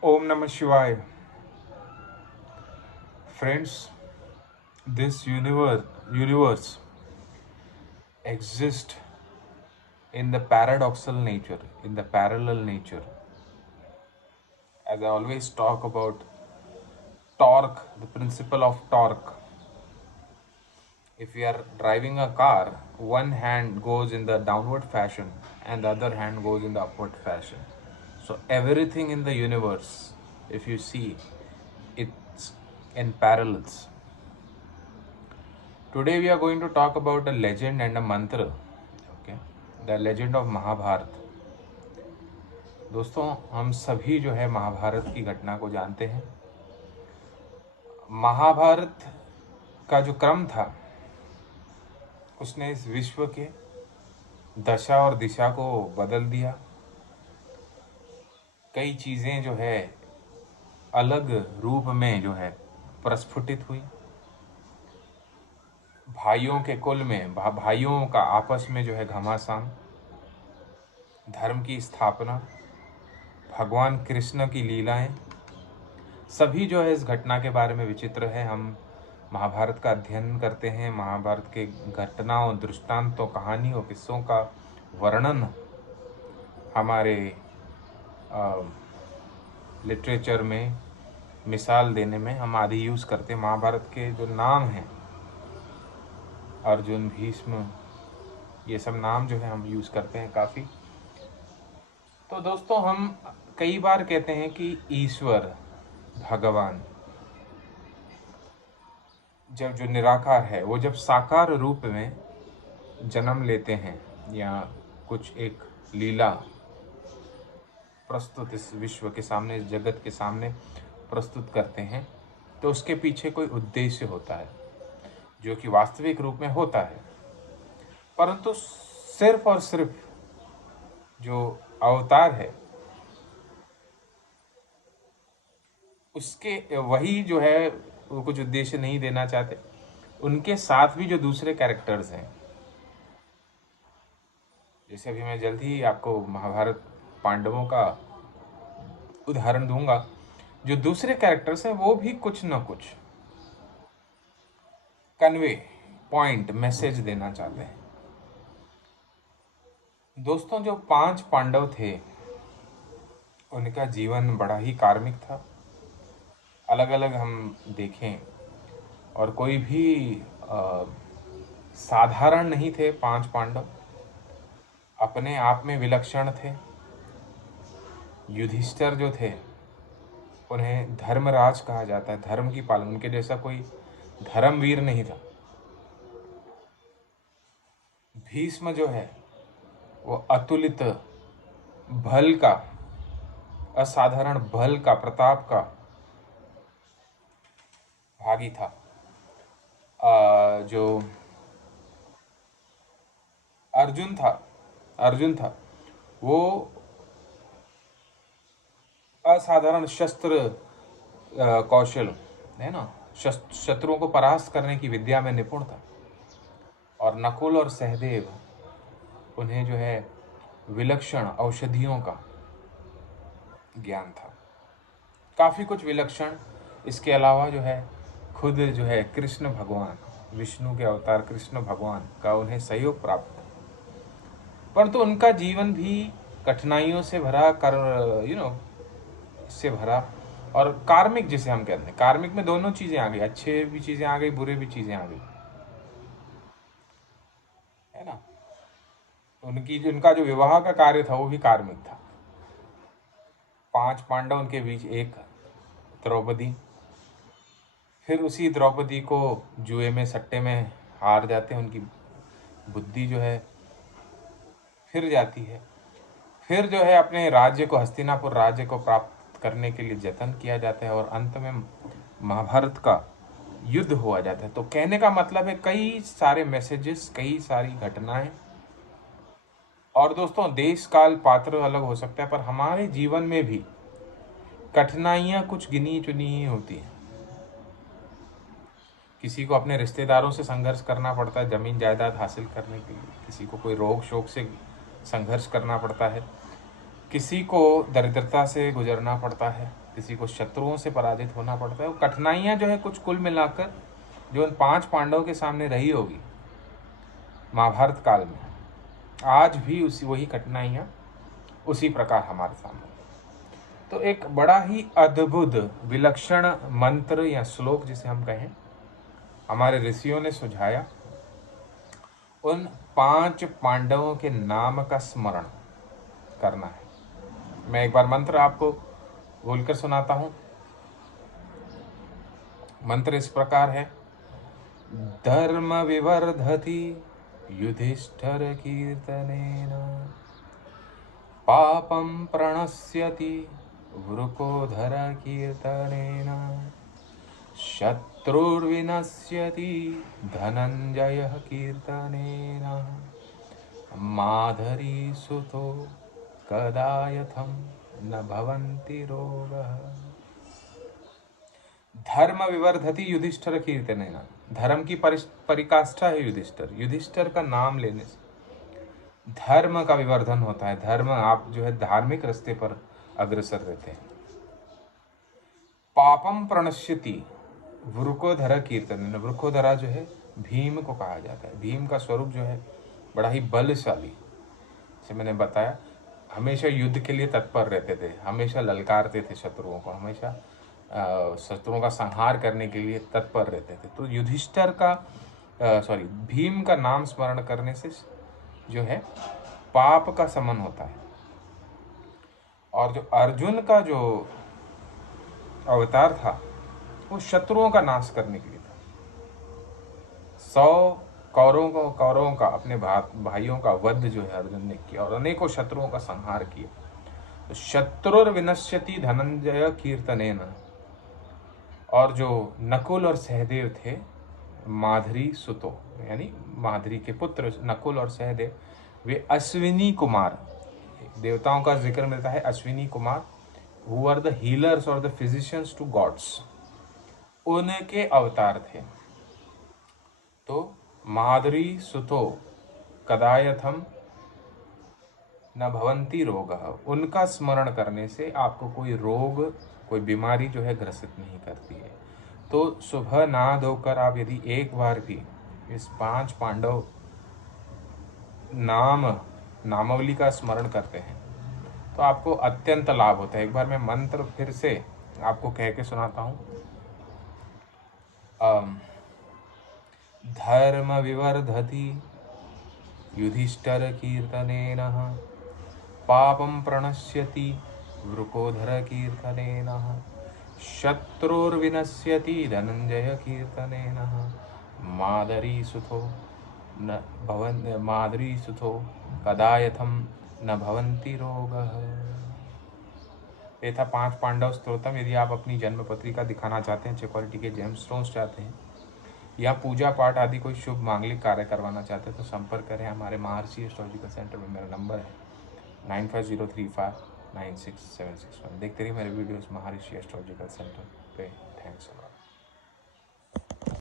Om Namah Shivaya. Friends, this universe exists in the paradoxal nature, in the parallel nature. As I always talk about torque, the principle of torque. If we are driving a car, one hand goes in the downward fashion and the other hand goes in the upward fashion. So everything in the universe, if you see, it's in parallels. Today we are going to talk about a legend and a mantra. Okay, the legend of Mahabharat. दोस्तों, हम सभी जो है महाभारत की घटना को जानते हैं. महाभारत का जो क्रम था उसने इस विश्व के दशा और दिशा को बदल दिया. कई चीज़ें जो है अलग रूप में जो है प्रस्फुटित हुई. भाइयों के कुल में भाइयों का आपस में जो है घमासान, धर्म की स्थापना, भगवान कृष्ण की लीलाएं, सभी जो है इस घटना के बारे में विचित्र है. हम महाभारत का अध्ययन करते हैं, महाभारत के घटनाओं, दृष्टांतों, कहानियों, किस्सों का वर्णन हमारे लिटरेचर में मिसाल देने में हम आदि यूज़ करते हैं. महाभारत के जो नाम हैं, अर्जुन, भीष्म, ये सब नाम जो है हम यूज़ करते हैं काफ़ी. तो दोस्तों, हम कई बार कहते हैं कि ईश्वर, भगवान, जब जो निराकार है वो जब साकार रूप में जन्म लेते हैं या कुछ एक लीला प्रस्तुत इस विश्व के सामने, इस जगत के सामने प्रस्तुत करते हैं, तो उसके पीछे कोई उद्देश्य होता है जो कि वास्तविक रूप में होता है. परंतु सिर्फ और सिर्फ जो अवतार है उसके वही जो है वो कुछ उद्देश्य नहीं देना चाहते. उनके साथ भी जो दूसरे कैरेक्टर्स हैं, जैसे अभी मैं जल्द ही आपको महाभारत पांडवों का उदाहरण दूंगा, जो दूसरे कैरेक्टर्स हैं वो भी कुछ न कुछ कन्वे, पॉइंट, मैसेज देना चाहते हैं. दोस्तों, जो 5 पांडव थे उनका जीवन बड़ा ही कार्मिक था. अलग अलग हम देखें और कोई भी साधारण नहीं थे. 5 पांडव अपने आप में विलक्षण थे. युधिष्ठिर जो थे उन्हें धर्मराज कहा जाता है, धर्म की पालन. उनके जैसा कोई धर्मवीर नहीं था. भीष्म जो है वो अतुलित बल का, असाधारण बल का, प्रताप का भागी था. जो अर्जुन था वो असाधारण शस्त्र कौशल है ना, शत्रुओं को परास्त करने की विद्या में निपुण था. और नकुल और सहदेव, उन्हें जो है विलक्षण औषधियों का ज्ञान था, काफ़ी कुछ विलक्षण. इसके अलावा जो है खुद जो है कृष्ण भगवान, विष्णु के अवतार कृष्ण भगवान का उन्हें सहयोग प्राप्त था. परंतु उनका जीवन भी कठिनाइयों से भरा, से भरा और कार्मिक, जिसे हम कहते हैं. कार्मिक में दोनों चीज़ें आ गई, अच्छे भी चीज़ें आ गई, बुरे भी चीज़ें आ गई, है ना. उनका जो विवाह का कार्य था वो भी कार्मिक था. 5 पांडव, उनके बीच एक द्रौपदी. फिर उसी द्रौपदी को जुए में, सट्टे में हार जाते हैं. उनकी बुद्धि जो है फिर जाती है. फिर जो है अपने राज्य को, हस्तिनापुर राज्य को प्राप्त करने के लिए जतन किया जाता है और अंत में महाभारत का युद्ध हुआ जाता है. तो कहने का मतलब है कई सारे मैसेजेस, कई सारी घटनाएं. और दोस्तों, देश काल पात्र अलग हो सकता है, पर हमारे जीवन में भी कठिनाइयां कुछ गिनी चुनी ही होती हैं. किसी को अपने रिश्तेदारों से संघर्ष करना पड़ता है ज़मीन जायदाद हासिल करने के लिए. किसी को कोई रोग शोक से संघर्ष करना पड़ता है. किसी को दरिद्रता से गुजरना पड़ता है, किसी को शत्रुओं से पराजित होना पड़ता है। वो कठिनाइयाँ जो है कुछ कुल मिलाकर जो उन 5 पांडवों के सामने रही होगी महाभारत काल में, आज भी वही कठिनाइयाँ उसी प्रकार हमारे सामने। तो एक बड़ा ही अद्भुत विलक्षण मंत्र या श्लोक जिसे हम कहें, हमारे ऋषियों ने सुझाया। उन 5 पांडवों के नाम का स्मरण करना है। मैं एक बार मंत्र आपको बोलकर सुनाता हूं। मंत्र इस प्रकार है: धर्म विवर्धति युधिष्ठिर कीर्तनेन, पापं प्रणश्यति वृकोधर कीर्तनेन, शत्रुर्विनश्यति धनंजय कीर्तनेन, माधरी सुतो कदायथम न भवन्ति रोगः। धर्म विवर्धति युधिष्ठिर कीर्तनेन, धर्म की परिकाष्ठा है युधिष्ठिर। युधिष्ठिर का नाम लेने से धर्म का विवर्धन होता है। धर्म, आप जो है धार्मिक रास्ते पर अग्रसर रहते हैं। पापम प्रणश्यति वृकोधर कीर्तनेन, वृकोधरा जो है भीम को कहा जाता है। भीम का स्वरूप जो है बड़ा ही बलशाली, जैसे मैंने बताया, हमेशा युद्ध के लिए तत्पर रहते थे, हमेशा ललकारते थे शत्रुओं को, हमेशा शत्रुओं का संहार करने के लिए तत्पर रहते थे। तो युधिष्ठिर का भीम का नाम स्मरण करने से जो है पाप का शमन होता है। और जो अर्जुन का जो अवतार था वो शत्रुओं का नाश करने के लिए था। 100 कौरवों का अपने भाइयों का वध जो है अर्जुन ने किया और अनेकों शत्रुओं का संहार किया। तो शत्रुर विनश्यति धनंजय कीर्तनेन, और जो नकुल और सहदेव थे, माधरी सुतो, यानी माधरी के पुत्र नकुल और सहदेव, वे अश्विनी कुमार, देवताओं का जिक्र मिलता है Ashwini Kumar, who are the healers और द फिजिशियंस टू गॉड्स, उनके अवतार थे। तो माधुरी सुतो कदायथम न भवंती रोगः, उनका स्मरण करने से आपको कोई रोग, कोई बीमारी जो है ग्रसित नहीं करती है। तो सुबह नहा धोकर आप यदि एक बार भी इस 5 पांडव नामावली का स्मरण करते हैं तो आपको अत्यंत लाभ होता है। एक बार मैं मंत्र फिर से आपको कह के सुनाता हूँ। धर्म विवर्धति युधिष्ठिर कीर्तनेन, पापं प्रणश्यति वृकोधर कीर्तनेन, शत्रुर्विनश्यति धनंजय कीर्तनेन, माधरी सुतो कदायथम न भवन्ति रोगः। ये था 5 पांडव स्तोत्रम। यदि आप अपनी जन्म पत्रिका दिखाना चाहते हैं, अच्छे क्वालिटी के जेम स्टोन्स चाहते हैं, या पूजा पाठ आदि कोई शुभ मांगलिक कार्य करवाना चाहते हैं, तो संपर्क करें। हमारे महर्षि एस्ट्रोलॉजिकल सेंटर में मेरा नंबर है 9503596761। देखते रहिए मेरे वीडियोस महर्षि एस्ट्रोलॉजिकल सेंटर पे। थैंक्स।